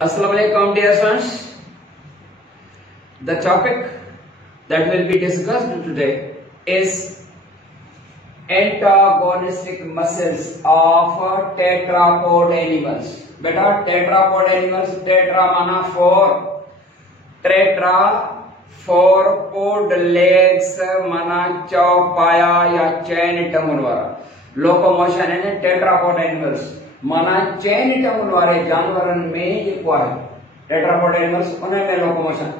Assalamu alaikum dear students. The topic that will be discussed today is antagonistic muscles of tetrapod animals. बेटा tetrapod animals, tetra माना four, tetra four pod legs माना चौपाया या चैन टंगुन वाला. Locomotion है tetrapod animals माना चैन टंगुन वाले जानवरन में जेको आहे टेट्रापोड एनिमल्स उनमें लोकोमोशन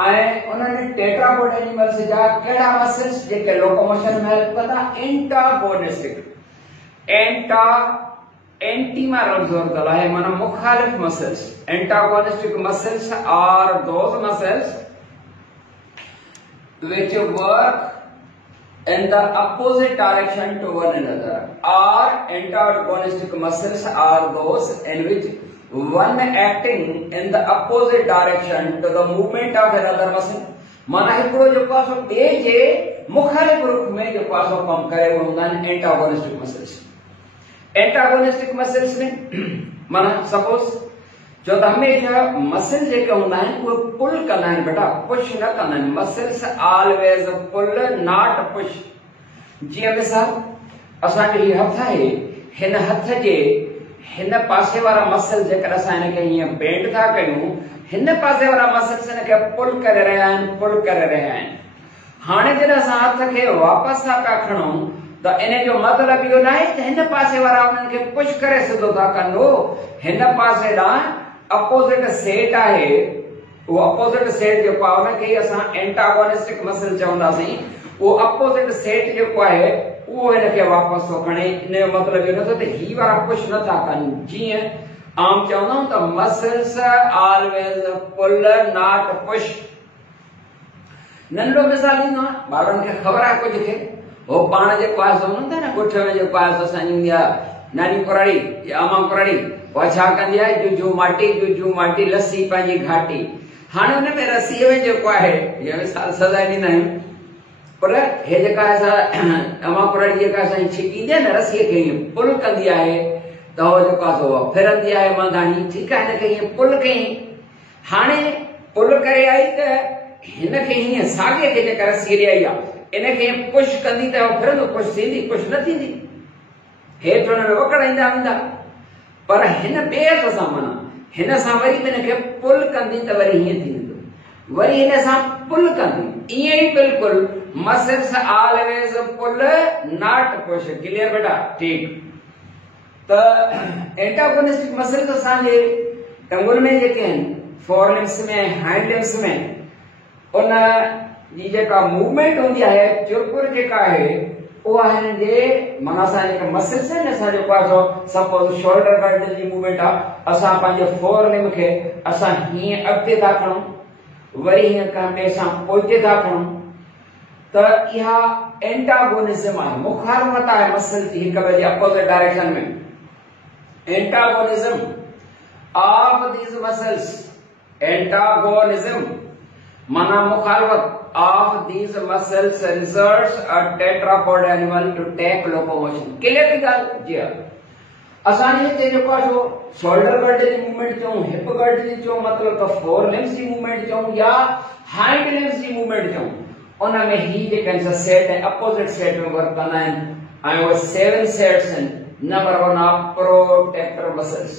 ऐं उन्हनि टेट्रापोड एनिमल्स जा कहिड़ा मसल्स जेके लोकोमोशन में हेल्प कंदा एंटागोनिस्टिक एंटी मां लफ्ज़ वरतल आहे माना मुखालिफ muscles. Antagonistic muscles are those muscles which work in the opposite direction to one another. Or antagonistic muscles are those in which one acting in the opposite direction to the movement of another muscle. माना हिकिड़ो जेको आहे सो ॿिए जे मुखालिफ़ रुख में जेको आहे सो कमु करे हूंदा आहिनि एंटागोनिस्टिक मसल्स. एंटागोनिस्टिक मसल्स में माना सपोज जो त हमेशा मसल जेके हूंदा आहिनि उहे पुल कंदा आहिनि बेटा, पुश न कंदा आहिनि. Muscles always pull not push. जीअं मिसाल असांजो हीउ हथ आहे, हिन हथ जे हिन पासे वारा मसल जेकर असां हिनखे हीअं बेंड था कयूं, हिन पासे वारा मसल्स हिनखे पुल करे रहिया आहिनि. हाणे जॾहिं असां हथ खे वापसि था पिया खणूं त इन जो मतिलबु इहो न आहे त हिन पासे वारा उन्हनि खे पुश करे सिधो था कनि. हिन पासे ॾांहुं अपोजिट सेट आहे, उहो अपोजिट सेट जेको आहे उनखे असां एंटागोनिस्टिक मसल चवंदासीं. उहो अपोजिट सेट जेको आहे उहो हिनखे वापसि थो खणे. इन जो मतिलबु इहो नथो त ही वारा पुश नथा कनि. जीअं आम चवंदा आहियूं त muscles always pull not push. नंढो मिसाल ईंदो आहे, ॿारनि खे ख़बर आहे कुझु खे हो पाण जेको आहे सो हूंदा न ॻोठ में जेको आहे सो असांजी हूंदी आहे नानी पुराड़ी या अमा पुराड़ी, उहा छा कंदी आहे जुजू माटी लस्सी पंहिंजी घाटी. हाणे हुन में रसीअ में जेको आहे इहा मिसाल सदा ॾींदा आहियूं, पर हे जेका अमा पुराड़ी जेका असांजी छिकींदी आहे न रसीअ खे ईअं पुल कंदी आहे त हो जेको आहे सो फिरंदी आहे मंदाणी. ठीकु आहे, हिनखे ईअं पुल कई. हाणे पुल करे आई त हिनखे हीअं साॻे खे जेका रसी ॾियाई आहे इनखे पुश कंदी त फिरंदो, पुश थींदी, पुश न थींदी. हेठि हुन में वकड़ ईंदा वेंदा. पर हिन ॿिए हथ सां माना हिन सां वरी हिनखे पुल कंदी त वरी हीअं थी वेंदो, वरी हिन सां पुल कंदी. ईअं ई बिल्कुलु muscles always pull not push. Clear बेटा? ठीकु. त एंटागोनिस्टिक मसल्स असांजे टंगुन में जेके आहिनि, फोर लिम्स में, हैंड लिम्स में, उन जी जेका मूवमेंट हूंदी आहे, चुरपुर जेका आहे उहा हिन जे माना असां जेके मसल्स आहिनि असां जेको आहे सो सपोज शोल्डर गर्डल जी मूवमेंट आहे, असां पंहिंजे फोर लिम खे असां हीअं अॻिते था खणूं, वरी हीअं कंहिं सां पोइते था खणूं, त इहा एंटागोनिज्म आहे, मुखालिफ़त आहे मसल जी हिक ॿिए जे अपोजिट डायरेक्शन में. Antagonism of these muscles, antagonism माना मुखालिफ़त of these muscles results a tetrapod animal to take locomotion. Clear थी ॻाल्हि? जी हा. असांजे हिते जेको आहे सो शोल्डर गर्डल जी मूवमेंट चऊं, हिप गर्डल जी चऊं, मतिलबु त फोर लिम्स जी मूवमेंट चऊं या हैंड लिम्स जी मूवमेंट चऊं, उन में ही जेके आहिनि सेट ऐं अपोजिट सेट में वर्क कंदा आहिनि. ऐं उहे 7 सेट्स आहिनि. नंबर 1 आहे protractor muscles.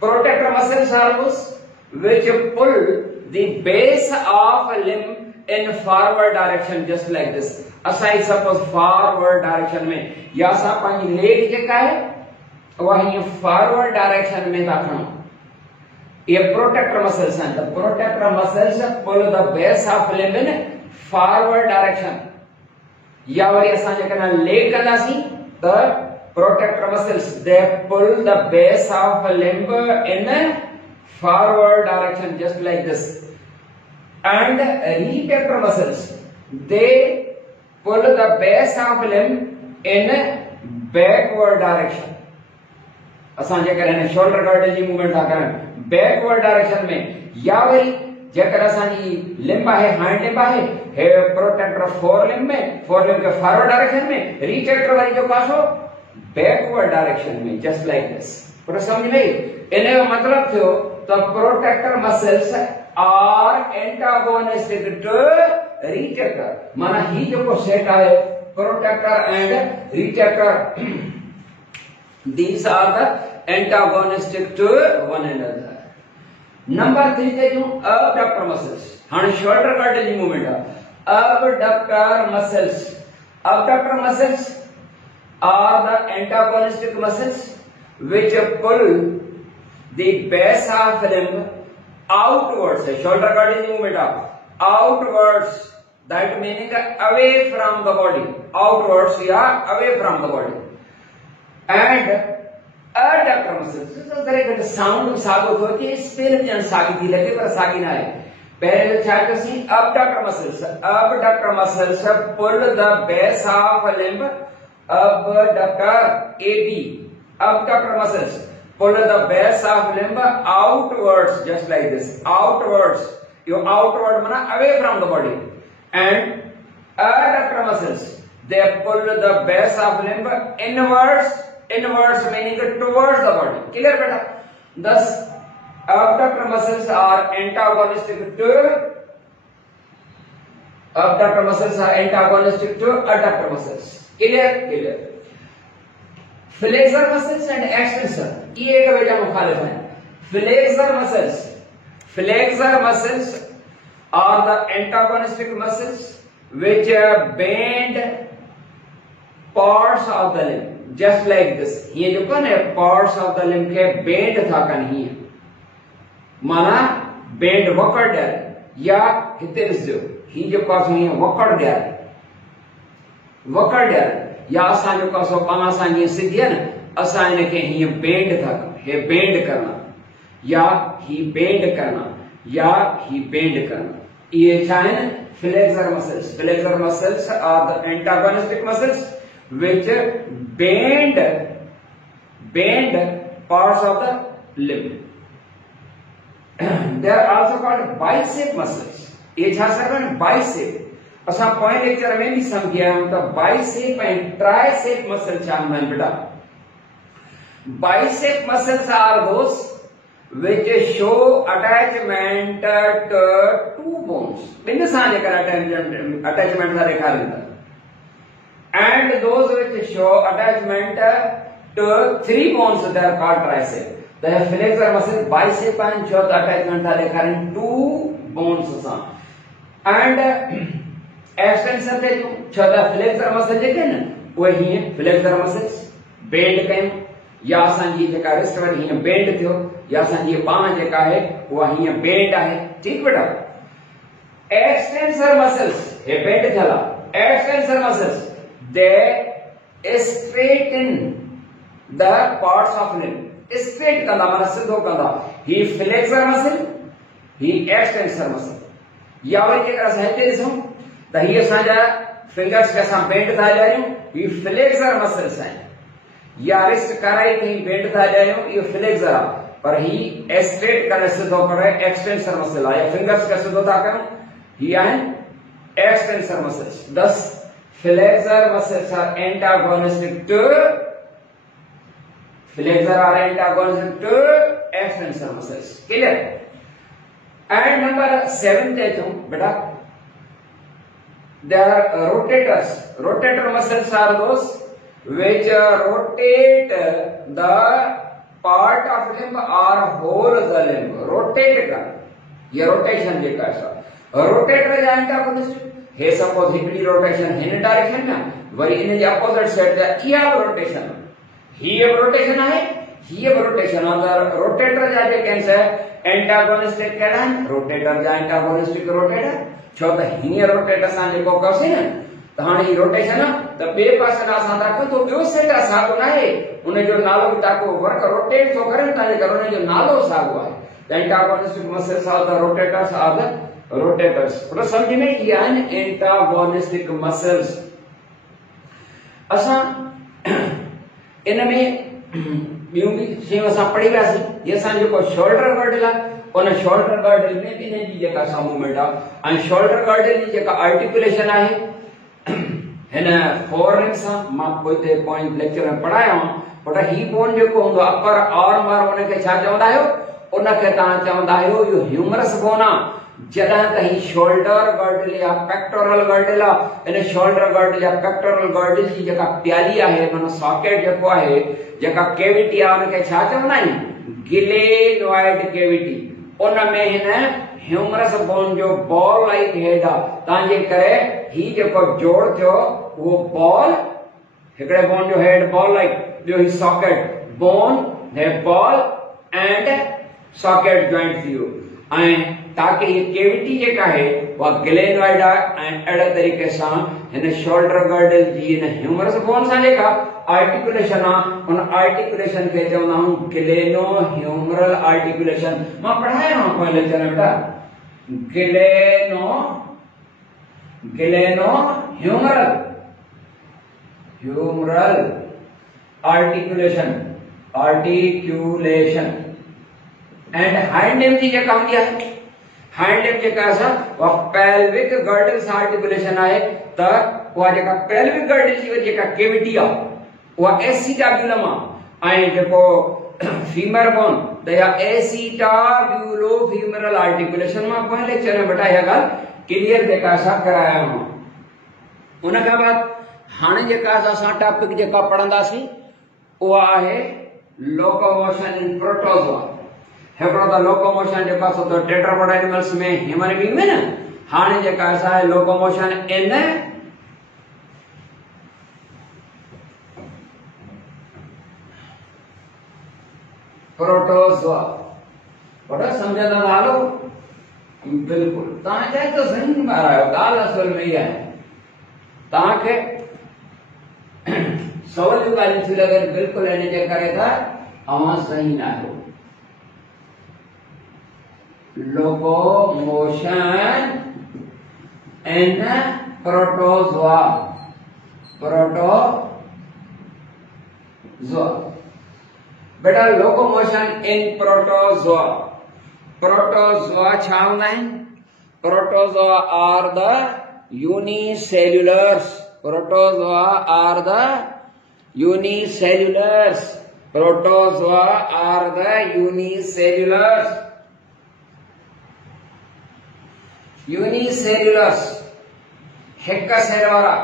Protractor muscles are those which pull the base of a limb in forward direction just like this. असां सपोज फॉरवर्ड डायरेक्शन में या असां पंहिंजी लेग जेका आहे उहा हीअं फॉरवर्ड डायरेक्शन में था खणूं, ये प्रोटेक्टर मसल्स आहिनि. त protractor muscles pull the base of limb in forward direction. या वरी असां जेकॾहिं लेग कंदासीं त protractor muscles they pull the base of limb in forward direction just like this. And retractor muscles, they pull the base of limb in backward direction. असां जेकर हिन shoulder girdle जी movement था करण बैकवर्ड डायरेक्शन में, या worry जेकर असांजी limb आहे, hand limb आहे, हे प्रोटेक्टर फोर लिम्ब में, फोर लिम्ब के फॉरवर्ड डायरेक्शन में, रिट्रैक्टर वरी जो पासो बैकवर्ड डायरेक्शन में, जस्ट लाइक दिस. पर समझ में इन जो मतलब थियो तो protractor muscles are antagonistic to retractor माना ही जो सेट है protractor and retractor these are the antagonistic to one another. Number 3 ते जो abductor muscles हाँ shoulder cartilage movement है abductor muscles are the antagonistic muscles which pull the base of limb outwards. Shoulder cartilage movement है outwards, that meaning away from the body, outwards या away from the body. And adductor muscles तो तरह का sound साबित होती है spell में सागी थी लगे पर सागी ना है पहले जो चाहते सी abductor muscles pull the base of limb abductor abductor muscles pull the base of limb outwards just like this outwards you outward mana away from the body and adductor muscles they pull the base of limb inwards meaning towards the body. Clear beta? Thus abductor muscles are antagonistic to adductor muscles. Clear? Flexor muscles and extensor ये एक बेटा मुखालिफ है. Flexor muscles are the antagonistic muscles which bend parts of the limb. Just like this. ये जो कौन है parts of the limb के bend था कन ही माना bend वकड़ दिया या हिते जो ही जो कासो ही वकड़ दिया या असां जो कासो पाना सां ये सिद्धि है ना असां इनके ही bend था हे bend करना या ही bend करना ये चाहे flexor muscles are the antagonistic muscles which bend parts of the limb. They are also called bicep muscles. ये छा सकन bicep असा पॉइंट लेक्चर में भी समझिया हम तो bicep and tricep muscles छा मन बेटा. Bicep muscles are those which show attachment to two bones. बिन साने कर attachment था देखा लेता. And those which show attachment to three bones they are called tricep. The flexor muscle bicep and show the attachment are recurring two bones and extensor they show the flexor muscle देखे ना वही है flexor muscles bend कहीं या संजी जेका wrist वर ही bend थियो या संजी बांह जेका है वही bend है ठीक बेटा. Extensor muscles ये bend थला extensor muscles they straighten the parts of limb. Straight कंदा माना सिद्धो कंदा. ही flexor muscle, ही extensor muscle. या वही के तरह सहते दिसो. तो ही असांजा fingers के सां bend था जायूं. ही flexor muscles हैं. या wrist कराई कहीं bend था जायूं. ये flexor पर ही straight करे सिद्धो करे extensor muscle आया. fingers के सिद्धो था करूं. ही हैं extensor muscles. Thus flexor muscles are antagonistic to extensor muscles. Clear? And number 7 देता हूँ बेटा. There are rotators. Rotator muscles are those which rotate the part of limb or whole of the limb. Rotate का ये rotation देखा ऐसा. Rotator is antagonistic. हे suppose हिकड़ी rotation हिन डायरेक्शन में वरी इन जे अपोजिट साइड ते इया रोटेशन ही रोटेशन है ही रोटेशन अदर रोटेटर जा जे कैंसर एंटागोनिस्टिक कहन रोटेटर जा एंटागोनिस्टिक रोटेटर छो त हिन रोटेटर सा जे को कसे न त हाणे ही रोटेशन त बे पासे ना सा रख तो बियो सेट सागो ना है उन जो नालो भी ताको वर्क रोटेट तो करन ता जे करो ने जो नालो सागो है antagonistic muscles are the rotators are the rotators. पर समझ में ये आन antagonistic muscles. असा इनमें ॿियूं बि शयूं असां पढ़ी वियासीं. ये असां जेको शोल्डर गर्डल आहे उन शोल्डर गर्डल में बि इन्हनि जी जेका असां मूवमेंट आहे ऐं शोल्डर गर्डल जी जेका आर्टिकुलेशन आहे हिन फोर लिम्स सां मां पोइ ते पॉइंट लेक्चर में पढ़ाया बट ही बोन जेको हूंदो अपर आर्म वारो उनखे छा चवंदा आहियो, उनखे तव्हां चवंदा आहियो इहो ह्यूमरस बोन आहे। जॾहिं त ही शोल्डर गर्डल या पेक्टोरल गर्डल आहे, इन शोल्डर गर्डल या पेक्टोरल गर्डल जी जेका प्याली आहे, माना सॉकेट जेको आहे, जेका केविटी आहे, उनखे छा चवंदा आहियूं, गिलेनॉइड केविटी। उन में हिन ह्यूमरस बोन जो बॉल लाइक हेड आहे, तव्हांजे करे ही जेको जोड़ थियो उहो बॉल, हिकिड़े बोन जो हेड बॉल लाइक, ॿियो ही सॉकेट बोन है बॉल एंड सॉकेट जॉइंट थी वियो। ऐं ताकि ये केविटी जेका है वो गिलेनॉइड आहे ऐं अहिड़े तरीक़े सां हिन शोल्डर गर्डल जी हिन ह्यूमरस बोन सां जेका आर्टिकुलेशन आहे, उन आर्टिकुलेशन खे चवंदा आहियूं गिलेनो ह्यूमरल आर्टिकुलेशन। मां पढ़ाया हूं पहले लेक्चर में बेटा, glenohumeral articulation and hind limb जी जेका हूंदी आहे, हाइंड लिम्ब जेका असां वो पेल्विक गर्डल सां आर्टिकुलेशन आहे, त उहा जेका पेल्विक गर्डल जी जेका केविटी आहे उहा एसिटाब्यूलम आहे, ऐं जेको फीमर बोन त या एसिटाब्यूलो फीमरल आर्टिकुलेशन। मां पहले लेक्चर में बेटा इहा ॻाल्हि क्लियर जेका असां कराया आहियूं। उन खां बाद हाणे जेका असां टॉपिक जेका पढ़ंदासीं उहा आहे लोकोमोशन इन प्रोटोज़ोआ। हिकिड़ो त लोकोमोशन जेका सो त टेट्रापोड एनिमल्स में, ह्यूमन बीइंग में न, हाणे जेका असां लोकोमोशन इन प्रोटोज़ोआ। बड़ा समझंदा हालो बिल्कुल, तव्हां चाहे तो ज़हन में आयो, ॻाल्हि असल में इहा आहे, तव्हांखे सवलियूं ॻाल्हियूं थी लॻनि, बिल्कुलु इन जे करे त अवां ज़हीन आहियो। लोकोमोशन इन प्रोटोज़ोआ, बेटा लोकोमोशन इन प्रोटोज़ोआ। प्रोटोज़ोआ छा हूंदा आहिनि? Protozoa are the unicellulars. Protozoa are the unicellulars. Protozoa are the unicellulars. Unicellulars हिक सेल वारा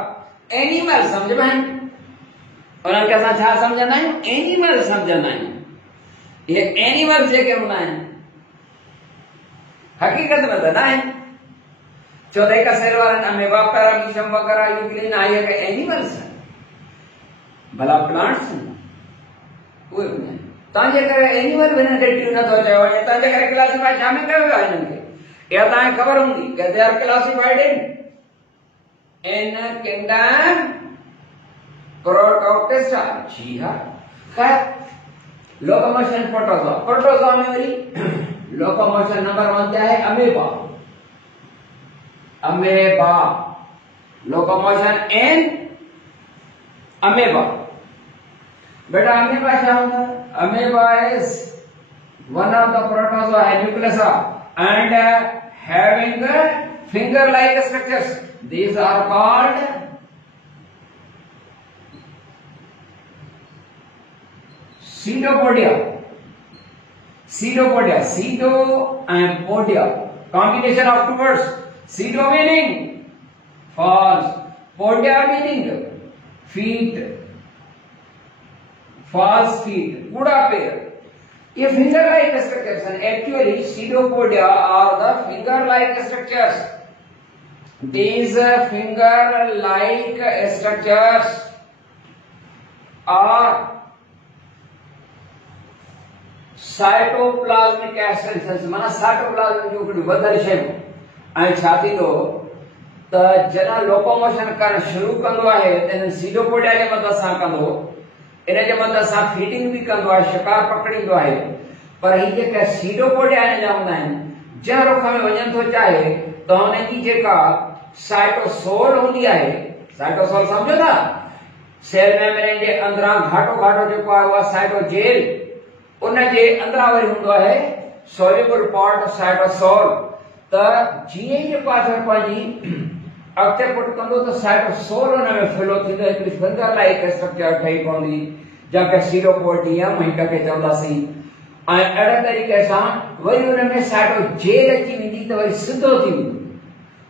एनिमल समझबा आहिनि। उन्हनि खे असां छा समझंदा आहियूं? एनिमल समझंदा आहियूं। ये एनिमल जेके हूंदा आहिनि हकीकत में त न आहिनि, छो त हिक सेल वारनि अमेबा, पैरामीशियम वग़ैरह यूक्लिन आहे, के एनिमल्स आहिनि, भला प्लांट्स आहिनि उहे बि आहिनि। तव्हांजे करे एनिमल बि हिननि खे ट्यू नथो चयो वञे, तव्हांजे करे क्लासिफाई छा में कयो वियो आहे हिननि खे? या तव्हांखे ख़बर हूंदी कि they are classified in kingdom protoctista. जी हाँ, खैर लोकोमोशन प्रोटोज़ोआ। प्रोटोज़ोआ में वरी लोकोमोशन नंबर 1 क्या है? Amoeba. Amoeba, locomotion in amoeba. बेटा अमेबा क्या होता है? Amoeba is one of the protozoa nucleus and having finger-like structures. These are called pseudopodia. Pseudopodia, pseudo and podia, combination of two words. Pseudo meaning false, podia meaning feet, false feet, kuda pair. ये finger-like structures and actually pseudopodia are the finger-like structures. These finger-like structures are cytoplasmic extensions. माना cytoplasm जो हिकिड़ी वधियल शयूं ऐं छा थींदो त जॾहिं लोकोमोशन करणु शुरू कंदो आहे त हिन सीडोपोडिया जे मथां सां कंदो, इन जे मथां सां फीडिंग बि कंदो आहे, शिकार पकड़ींदो आहे। पर ही जेका सीडोपोडिया हिन जा हूंदा आहिनि, जंहिं रुख में वञणु थो चाहे त हुन जी जेका साइटोसोल हूंदी आहे, साइटोसोल सम्झो था, सेल मेम्ब्रेन जे अंदरां घाटो घाटो जेको आहे उहा साइटोजेल, उन जे अंदरां वरी हूंदो आहे सोल्यूबल पार्ट साइटोसोल। त जीअं ई जेको आहे पंहिंजी अॻिते पुट कंदो त साइटोसोल हुन में फिलो थींदो, हिकिड़ी फिंगर लाइक स्ट्रक्चर ठही पवंदी। जंहिंखे सीरोपोडियम हिक खे चवंदासीं। ऐं अहिड़े तरीक़े सां वरी उनमें साइटोजेल अची वेंदी त वरी सिधो थी वेंदो,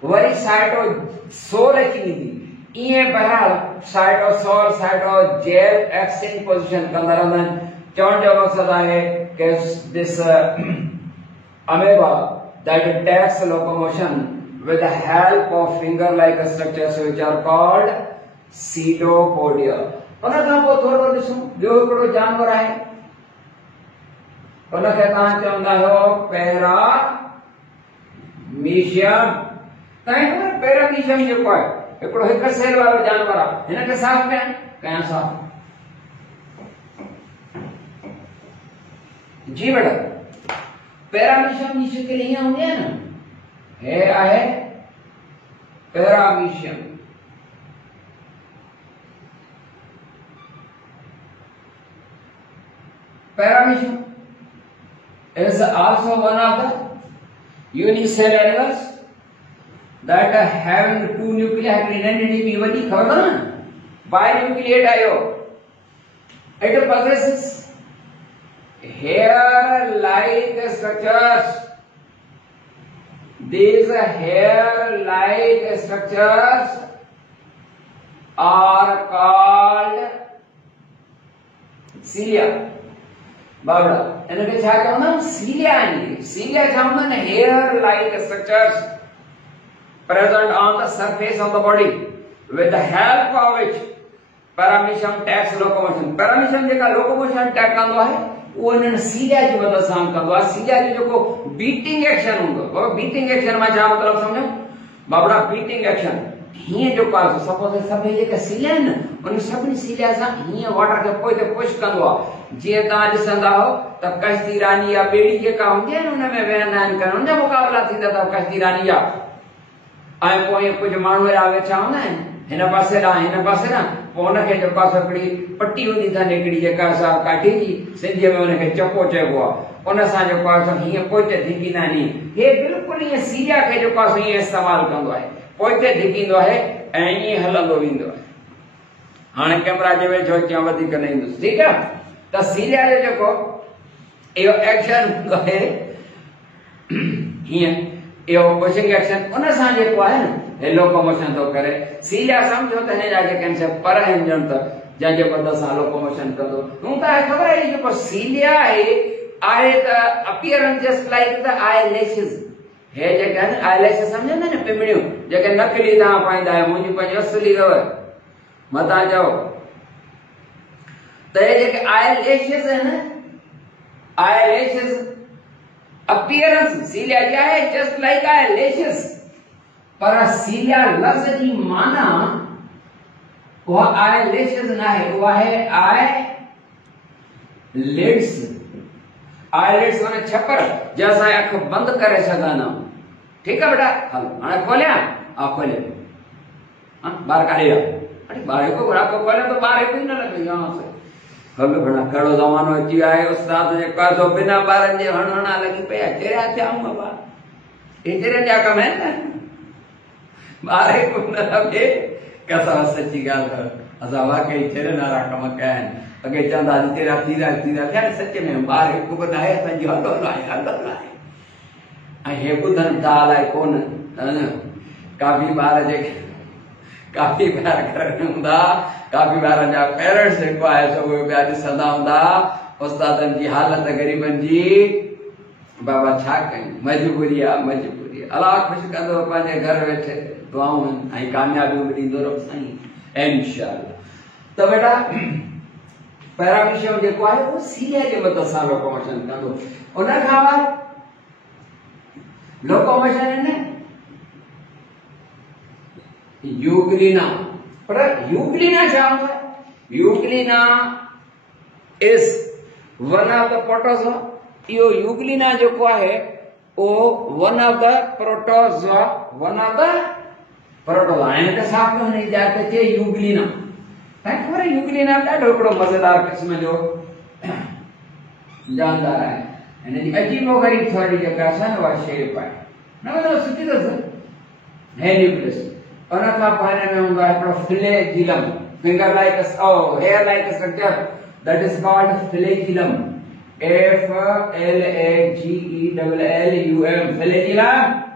वरी साइटोसोल अची वेंदी। इएं बहरहाल साइटोसोल साइटोजेल एक्सचेंज पोजीशन कंदा रहंदा आहिनि। चवण जो मक़सद आहे कि this amoeba that takes locomotion with the help of finger-like structures which are called pseudopodia। उन खां पोइ थोरो ॾिसूं ॿियो हिकिड़ो जानवर आहे, उनखे तव्हां चवंदा आहियो पैरामीशियम। तव्हांखे पैरामीशियम जेको आहे हिकिड़ो हिक सेल वारो जानवर आहे। हिनखे साफ़ कयां साफ़ जी बेटा। पैरामीशियम जी शिकिल हीअं हूंदी आहे न, हे आहे paramecium. Paramecium is also one of the unicellular animals that are having two nuclei। identity भी वही खबर ना, binucleate आयो। It possesses hair-like structures। These hair-like structures are called cilia। Babra इनके छा चवंदा cilia आहिनि। cilia चवंदा आहिनि hair-like structures present on the surface of the body with the help of which paramecium takes locomotion। Paramecium जेका locomotion टैक कंदो आहे वो इन सीलिया जी मदद सां कंदो आहे। सीलिया जो जेको बीटिंग एक्शन हूंदो, बीटिंग एक्शन मां छा मतिलब सम्झो बाबड़ा? बीटिंग एक्शन हीअं जेको आहे सपोज सभई जेके सीलिया आहिनि उन सभिनी सीलिया सां हीअं वाटर खे पोइते पुश कंदो आहे। जीअं तव्हां ॾिसंदा हो त कश्ती रानी या ॿेड़ी जेका हूंदी आहे न उनमें वेहंदा आहिनि करण उनजा मुक़ाबला थींदा अथव कश्ती रानी जा। ऐं पोइ कुझु माण्हू अहिड़ा वेठा हूंदा आहिनि हिन पासे ॾांहुं हिन पासे ॾांहुं, पोइ उनखे जेको आहे हिकिड़ी पटी हूंदी अथनि हिकिड़ी जेका असां काठी जी सिंधीअ में उनखे चपो चइबो आहे। उन सां जेको आहे हीअं पोइते धिकींदा आहिनि। हे बिल्कुलु ईअं सीलिया खे जेको आहे हीअं इस्तेमालु कंदो आहे, पोइते धिकींदो आहे ऐं ईअं हलंदो वेंदो आहे। हाणे कैमरा जे वेझो अचां वधीक न ईंदुसि, ठीकु आहे? त सीलिया जो जेको इहो एक्शन हूंदो आहे हीअं, इहो पुशिंग एक्शन उन सां जेको आहे न लोकोमोशन थो करे। सीलिया सम्झो त हिन जा जेके आहिनि पर आहिनि ॼण त जंहिंजे मदद सां लोकोमोशन कंदो। हूं त ख़बर आहे जेको सीलिया आहे त appearance just like the eyelashes. हे जेके आहिनि आईलैशेस सम्झंदा न पिमड़ियूं जेके नकली तव्हां पाईंदा आहियो, मुंहिंजी पंहिंजी असली अथव मथां चओ त हे जेके आईलैशेस आहिनि, आईलैशेस अपीयरेंस सीलिया जी आहे जस्ट लाइक आईलैशेस। पर सीलिया लफ्ज़ जी माना उहा आईलैशेस न आहे, उहा आहे आईलिड्स। आईलिड्स माने छपर जंहिंसां अख बंदि करे सघनि। ठीकु आहे बेटा? हलो हाणे खोलियां? हा खोले ॿार काॾे विया? अरे ॿार हिकु अख खोले त ॿार हिकु ई न लॻे। हलो भेण कहिड़ो ज़मानो अची वियो आहे, उस्ताद जेको आहे बिना ॿारनि जे हणा लॻी पिया। चेरिया थिया हूंदा ॿार, एतिरे जा कम आहिनि न, ॿार हिकु न लॻे। कसम सची ॻाल्हि अथव, असां वाकई चेरनि वारा कम कया आहिनि। अॻे चवंदासीं तेरा थींदा थिया सच में ॿार हिकु बि न आहे, असांजी हलो आहे हलो आहे। ऐं हे ॿुधनि था अलाए कोन काफ़ी ॿार जेके काफ़ी ॿार घर में हूंदा, काफ़ी ॿारनि जा पेरेंट्स जेको आहे सो उहे ॿिया ॾिसंदा हूंदा उस्तादनि जी हालत ग़रीबनि जी। बाबा छा कयूं, मजबूरी आहे मजबूरी। अलाह ख़ुशि कंदो पंहिंजे घर वेठे, दुआऊं ऐं कामयाबियूं बि ॾींदो रब साईं इंशाअल्लाह। त बेटा पैरामीशियम जेको आहे उहो सीलिया जे मदद सां लोकोमोशन कंदो। उन खां बाद लोकोमोशन आहिनि यूग्लिना। पर यूग्लिना छा हूंदो आहे? Euglena is one of the protozoa. इहो यूग्लिना जेको आहे उहो one of the protozoa, one of the protozoa. हिनखे साफ़ करण जी जात अचे यूग्लिना। तव्हांखे ख़बर आहे यूग्लिना ॾाढो हिकिड़ो मज़ेदार क़िस्म जो जानदार आहे। हिनजी अजीबो गरीब थोरी जेका आहे न उहा शेप आहे, न मतिलबु सुठी अथसि हेलियोप्लिस। उन खां पोइ हिन में हूंदो आहे हिकिड़ो flagellum, finger like hair like structure. that is called flagellum. flagellum. flagellum.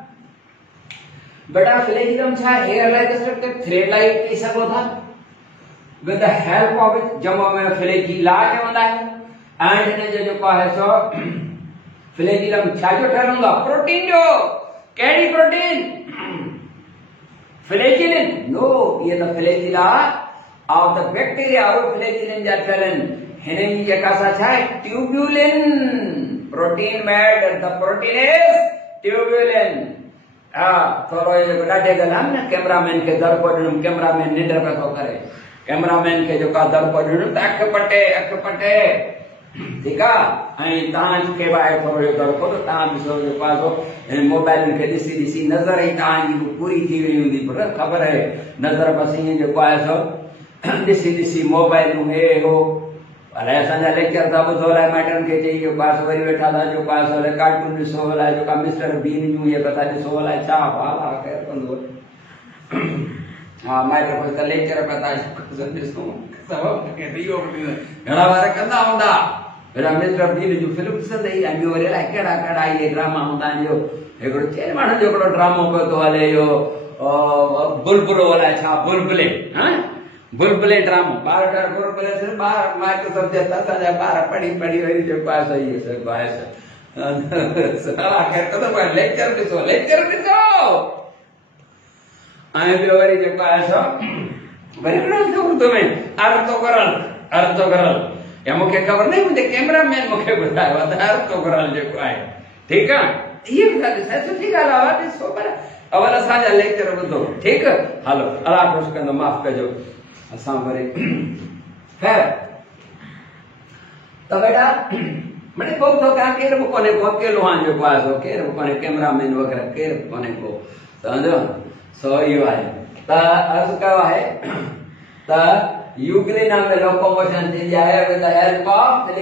बेटा flagellum छा hair like structure, thread like कई सको था with the help of it जमा में flagella क्या होता है and ने जो कहा है सो flagellum छा जो ठहरूंगा प्रोटीन जो कैडी प्रोटीन flagellin no ये the flagella of the bacteria और flagellin जा ठहरन हिने ये कैसा छा tubulin protein made the protein is tubulin थोड़ा ये डाटे गलाम ना कैमरामैन के दर पर कैमरामैन निडर पे तो करे कैमरामैन के जो का दर पर अख पटे ठीक है आई तांज के बाय थोड़ो दर को तो तां भी सो जो पासो मोबाइल के दिसी नजर ही तां जी पूरी थी वई हुंदी पर खबर है नजर बस ये जो पासो दिसी मोबाइल में हो अरे ऐसा ना लेक्चर था बुधोला मैडम के जी जो पास वरी बैठा था जो पास वाले कार्टून भी सोला जो का मिस्टर बीन न्यू ये पता नहीं सोला छा वाला कर कंदो हां मैडम को लेक्चर पता है संदेशो सब के रियो घणा बार कंदा हुंदा मेरा मिस्टर बीन जो फिल्म पसंद आई आमी वरे ला केड़ा ये ड्रामा हुंदा जो एकड़ो चेर माण्हू जो एकड़ो ड्रामो को तो हले यो बुलबुलो वाला छा बुलबुले हां बुलबुले ड्रामो बार बुलबुले से बार माइक्रोसॉफ्ट देता था बार पढ़ी वही जो पास है ये सब पास सारा कहता था भाई लेक्चर भी तो आए भी वही जो पास है वही ना तो तुम्हें अर्थ तो करल या मुझे खबर नहीं मुझे कैमरामैन मुझे बताया अर्थ तो करल जो आए ठीक है ये बता सच ठीक है आवाज सो पर अवला साजा लेक्चर बुधो ठीक हेलो अल्लाह खुश कंदो माफ कजो असां वरी खैर तो बेटा मने को तो का केर कोने को अकेलो हां जो पास हो केर कोने कैमरामैन वगैरह केर कोने को समझो सो यो है ता अर्थ का है ता यूग्लिना में लोकोमोशन थी जाए with the help of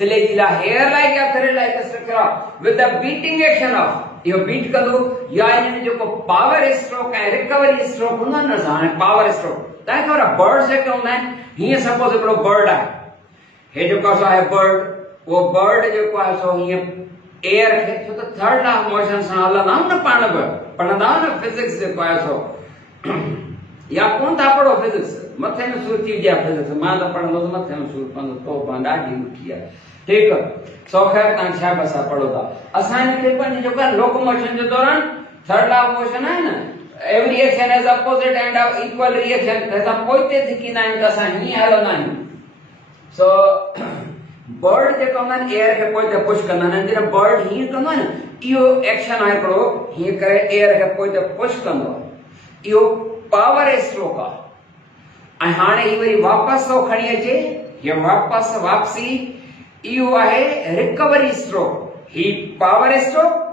flagella hair like a thread like a structure with the beating action of यो बीट करो या इन जो को पावर स्ट्रोक है रिकवरी स्ट्रोक हुंदा न जाने पावर स्ट्रोक ताकि और बर्ड से क्या होता है ये सपोज बड़ो बर्ड है हे जो का है बर्ड वो बर्ड जो को है सो ये एयर है तो थर्ड लॉ ऑफ मोशन से हला नाम न पढ़ना न फिजिक्स से को है सो या कौन था पढ़ो फिजिक्स मथे में सूर थी गया फिजिक्स मां तो पढ़नो तो मथे में सूर पंदो तो बांडा डी किया ठीक है सो खैर ता छा बसा पढ़ो था असान के पर जो का लोकोमोशन के दौरान थर्ड लॉ ऑफ मोशन है ना every action has opposite and equal reaction ऐसा पोइते थी कि ना ऐसा ही हलो नहीं सो बर्ड जे कमन एयर के पोइते पुश करना ना जरा बर्ड ही कंदो ना यो एक्शन है करो ही करे एयर के पोइते पुश कंदो यो पावर स्ट्रोक आ हाने ही वरी वापस तो खणी अचे ये वापसी यू है रिकवरी स्ट्रोक ही पावर स्ट्रोक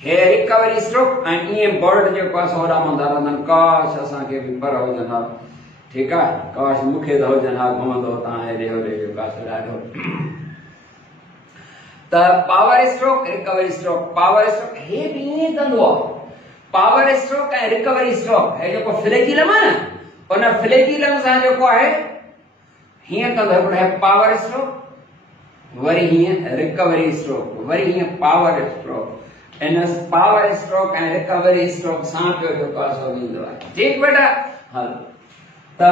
है रिकवरी स्ट्रोक एंड ये बर्ड जो पास हो रहा मंदारा न काश असा के भी पर हो जना ठीक है काश मुखे हो जना घुमंदो ता है रे जो काश लाडो the power stroke recovery stroke power stroke हे भी कंदो power stroke and recovery stroke है जो को फ्लैजिलम है और फ्लैजिलम सा जो को है हिय कंदो है पावर स्ट्रोक वरी हिय रिकवरी स्ट्रोक वरी हिय power stroke and power stroke and recovery stroke सा पे जो पास हो दींदो है ठीक बेटा हां त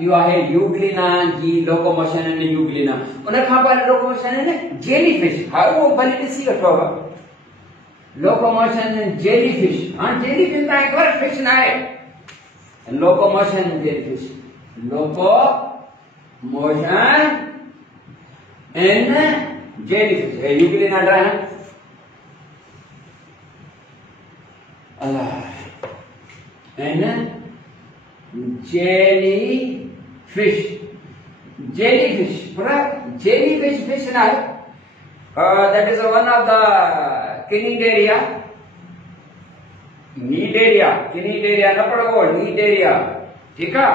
यू है यूग्लिना जी लोकोमोशन एंड यूग्लिना उन का पर लोकोमोशन है जेलीफिश हाउ वो भली सी अठो लोकोमोशन एंड जेलीफिश हां जेलीफिश ना एक बार फिश ना है locomotion and jellyfish locomotion and jellyfish है यूग्लिना ड्राहन एंड jellyfish पूरा jellyfish fish ना है that is one of the cnidaria ना पढ़ो cnidaria ठीक है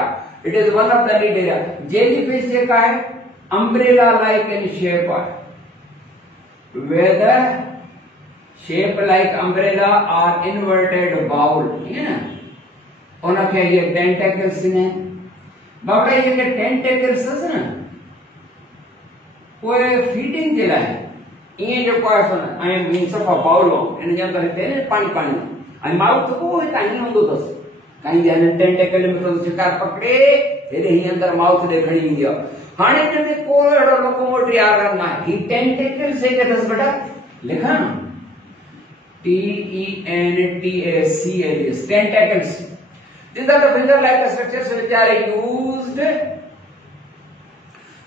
it is one of the cnidaria jellyfish जे का है umbrella like in shape whether shape like umbrella or inverted bowl है ना उनके ये टेंटेकल्स ने बाबा ये टेंटेकल्स है ना कोई फीडिंग जे लाइ ईअं जेको आहे सो ऐं मीन सफ़ा बाउलो इन जे अंदरि हिते पाणी पाणी ऐं माउथ को हितां हीअं हूंदो अथसि कहीं 10 किलोमीटर शिकार पकड़े हेॾे हीअं अंदरि माउथ ॾे खणी ईंदी आहे। हाणे हिन में को अहिड़ो लोकोमोटरी आर्गन न आहे। ही टेंटेकल्स जेके अथसि बेटा लिखां TENTACLS tentacles. These are the finger-like structures which are used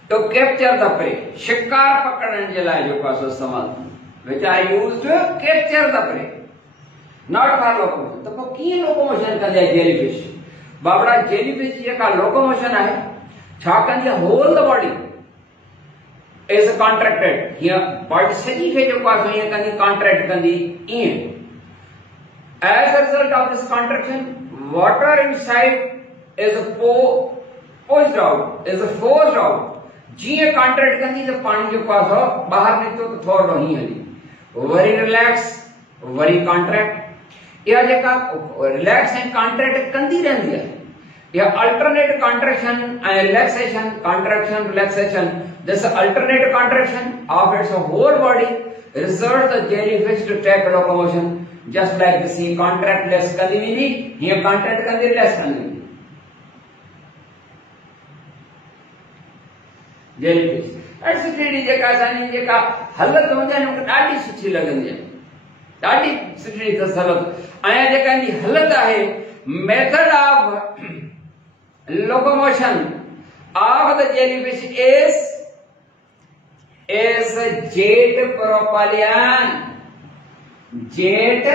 to capture the prey. शिकार पकड़ने के लिए जो पास इस्तेमाल which are used to capture the prey, not for locomotion. तो की locomotion कंदे jellyfish? बाबरा jellyfish ये का locomotion है छा कंदे whole the body is contracted. Here body सजी के जो पास ये कंदी contract कंदी ये. As a result of this contraction, water inside is pushed out, is forced out. Ji contract कंदी तो पानी जो पास हो बाहर निकलो तो थोड़ा ही हली. Very relax, very contract. यह जेका relax and contract कंदी रहती है. यह alternate contraction and relaxation, contraction, relaxation. This alternate contraction of its whole body results the jellyfish to take locomotion, just like the sea contract less कंदी here contract कंदी less कंदी. jellyfish. एटसीडी जेका जानी जेका हालत हो जाए उनके ॾाढी सुठी लगंदी आहे. ॾाढी सुठी त हालत आया जेका नी हालत आहे method of locomotion of the jellyfish is jet propulsion. Jet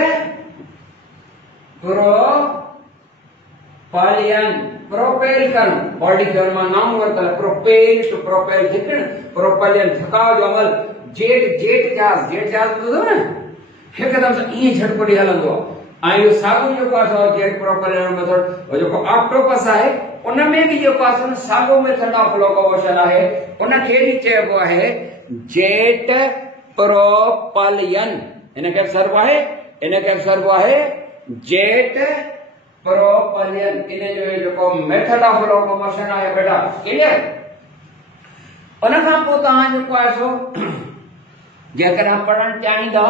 propulsion. Propel कर बॉडी के में नाम वरतल प्रोपेल टू प्रोपेल थिकन प्रोपलियन थकाव जो अमल जेट जहाज ॿुधो न हिकदम सां ईअं झटपटी हलंदो आहे। ऐं इहो साॻियो जेको आहे जेट प्रोपलियन मेथड जेको ऑक्टोपस आहे उन में बि जेको आहे साॻियो मेथड ऑफ लोकोमोशन आहे उनखे बि चइबो आहे जेट प्रोपलियन। इनखे सर्व आहे जेट प्रोपलियन। इन जो मेथड ऑफ लोकोमोशन आहे बेटा क्लियर। उन खां पोइ तव्हां जेको आहे सो जेकॾहिं पढ़णु चाहींदा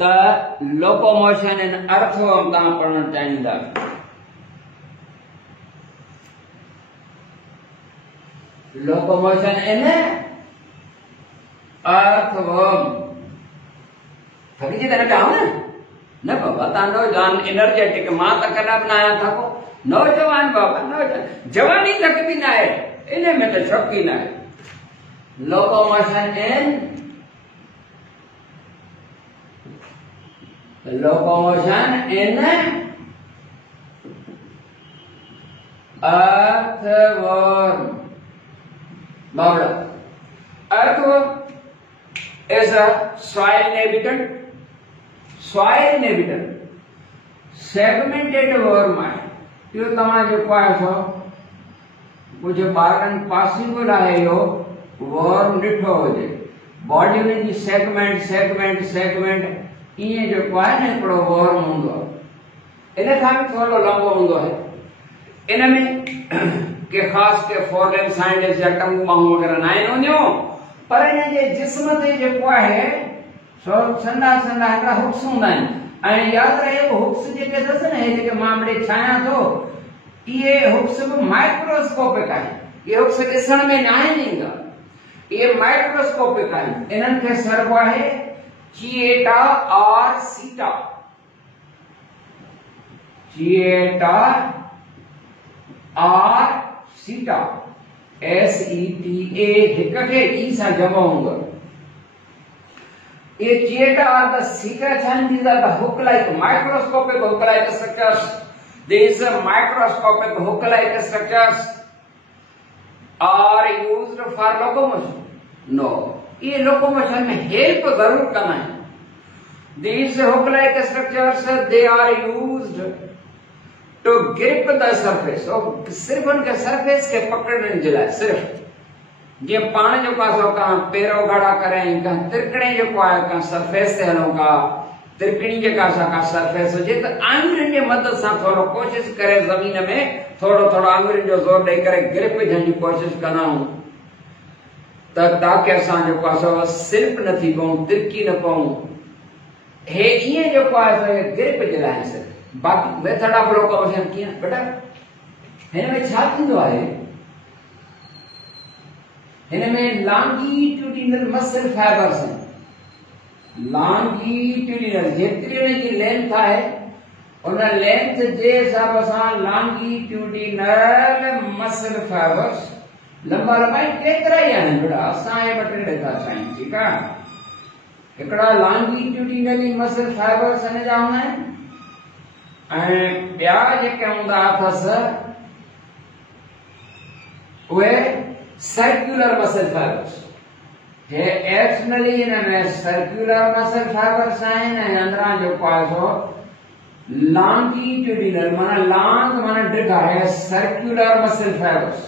त लोकोमोशन इन अर्थवर्म तव्हां पढ़णु चाहींदा। लोकोमोशन इन अर्थवर्म थकी जी तरह आओ न बाबा तव्हां नौजवान एनर्जेटिक मां त कॾहिं बि न आहियां थको नौजवान बाबा नौजवान जवानी तक बि न आहे इन में त शक ई न आहे। Locomotion in earthworm. Bawla. Earthworm is a soil inhabitant. Segmented worm है। यो तमाम जो पास हो कुछ बारन पॉसिबल है यो वर्म डिठो हो जाए बॉडी में जी सेगमेंट ये जो है न हिकिड़ो वर्म हूंदो आहे इन खां बि थोरो लंबो हूंदो आहे। इन में के ख़ासि के फॉरेन साइंटिस्ट या टंगू माहू वग़ैरह न आहिनि वञो पर इन जे जिस्म ते जेको आहे सो संदा हिकिड़ा हुक्स हूंदा आहिनि ऐं यादि रहे हुक्स जेके अथसि न हे जेके मां मिड़े छायां थो इहे हुक्स बि माइक्रोस्कोपिक आहिनि। इहे हुक्स ॾिसण में न आहिनि ईंदा इहे माइक्रोस्कोपिक आहिनि। इन्हनि खे सर्व आहे चीटा और सीटा। चीटा और सीटा SETA हिकठे ई सां जमा हूंदो। ये चीटा और द सीटा छन these are the hook like microscopic hook like structures. These microscopic hook like structures are used for locomotion. No, ये लोकोमोशन में हेल्प जरूर करना है। These hook-like structures they are used to grip the surface. और सिर्फ उनके surface के पकड़ने के लिए सिर्फ जे पान जो पासो का पैरो घड़ा करें का तिरकणे जो का सरफेस से हलों का तिरकणी जे का सरफेस हो जे तो आंगुरिन जे मदद सां थोड़ो कोशिश करे जमीन में थोड़ो आंगुरिन जो जोर दे करे ग्रिप जन जी कोशिश करना हूं। ताकि असां जेको आहे स्लिप न थी पऊं, तिरकी न पऊं। हे ईअं जेको आहे ग्रिप जे लाइ सिर्फ़। बाक़ी मेथड ऑफ लोकोमोशन कीअं बेटा? हिन में छा थींदो आहे? हिन में लॉन्गिट्यूडिनल मसल फाइबर्स आहिनि। लॉन्गिट्यूडिनल जेतिरी हुन जी लेंथ आहे उन लेंथ जे हिसाब सां लॉन्गिट्यूडिनल मसल फाइबर्स लंबा लंबाई केतिरा ई आहिनि बेटा, असां हे ॿ टे ॾेखा चाहियूं। ठीकु आहे, हिकिड़ा लॉन्गिट्यूडिनली मसल फाइबर्स हिन जा हूंदा आहिनि ऐं ॿिया जेके हूंदा अथसि उहे सर्कुलर मसल फाइबर्स। हे एक्सटर्नली हिन में सर्कुलर मसल फाइबर्स आहिनि ऐं अंदरां जेको आहे सो लॉन्गिट्यूडिनल माना लॉन्ग माना डिघा है circular muscle fibres.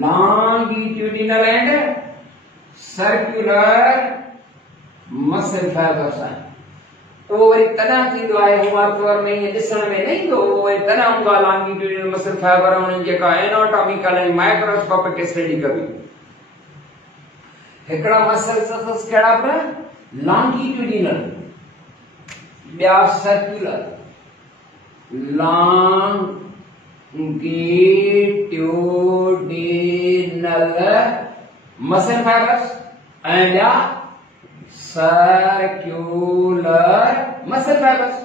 longitudinal and circular muscle fibers आहिनि। उहो वरी तना थींदो आहे, हुआ तौर में ईअं ॾिसण में न ईंदो, उहो वरी तना हूंदो आहे longitudinal muscle fiber। उन्हनि जेका एनाटॉमिकल ऐं माइक्रोस्कोपिक स्टडी कबी। हिकिड़ा मसल्स अथसि कहिड़ा बि longitudinal, ॿिया circular. longitudinal muscle fibers and ॿिया circular muscle fibers।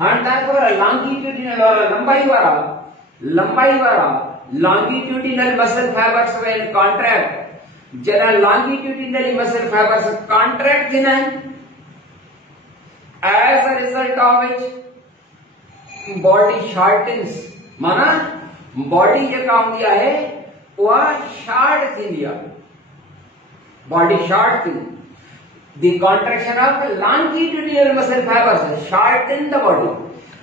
हाणे तव्हांखे ख़बर आहे longitudinal वारा लंबाई वारा longitudinal muscle fibers when contract, जॾहिं longitudinal muscle fibers contract थींदा आहिनि, as a result of which body shortens, माना बॉडी जेका हूंदी आहे उहा शॉर्ट थींदी आहे, बॉडी शॉर्ट थींदी। The contraction of longitudinal muscle fibers shorten the body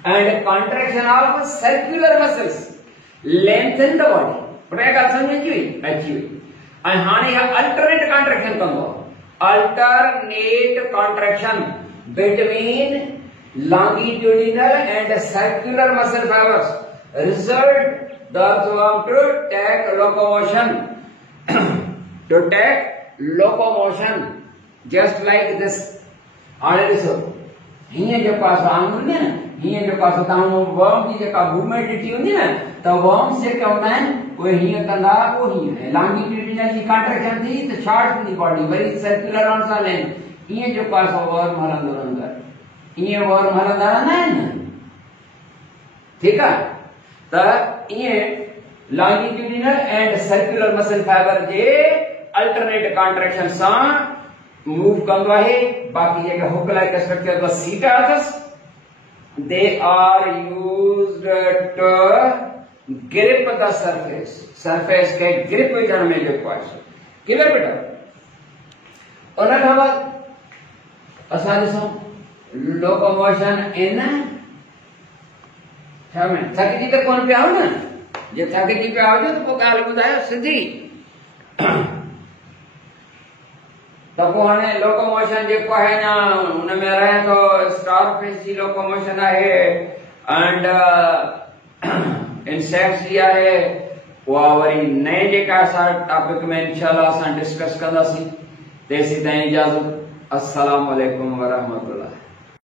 and contraction of circular muscles lengthen the body। पर एक ॻाल्हि समझ में अची वई। ऐं हाणे इहा अल्टरनेट कॉन्ट्रैक्शन कंदो आहे, alternate contraction between longitudinal and circular muscle fibers result the earthworm to take locomotion just like this। हाणे ॾिसो हीअं जेको आहे आंगुर न, हीअं जेको आहे तव्हां वर्म जी जेका मूवमेंट ॾिठी हूंदी न, त वर्म्स जेके हूंदा आहिनि उहे हीअं कंदा, पोइ हीअं लॉन्गिट्यूडिनल जी कॉन्ट्रैक्शन थी त शॉर्ट थींदी बॉडी, वरी सर्कुलर सां लेंथ। ईअं जेको आहे सो वर्म हलंदो रहंदो आहे, ईअं वर्म हलंदा रहंदा आहिनि। ठीकु आहे, त ईअं longitudinal and circular muscle fibre J alternate contraction सां मूव कंदो आहे। बाक़ी जेके हुक लाइक स्ट्रक्चर अथव सीटा अथसि, they are used to grip the surface खे ग्रिप विझण में जेको आहे क्लियर बेटा। उन खां बाद असां ॾिसूं लोकोमोशन इन छा में थकिजी त कोन पिया हो न, जे थकिजी पिया हुजो त पोइ ॻाल्हि ॿुधायो सिधी। त पोइ हाणे लोकोमोशन जेको आहे न हुन में रहे थो स्टारफिश जी लोकोमोशन आहे एंड इंसेक्ट्स जी आहे, उहा वरी नए जेका असां टॉपिक में इंशाल्लाह असां डिस्कस कंदासीं। तेसीं ताईं इजाज़त, अस्सलाम वालेकुम वरहमतुल्लाह।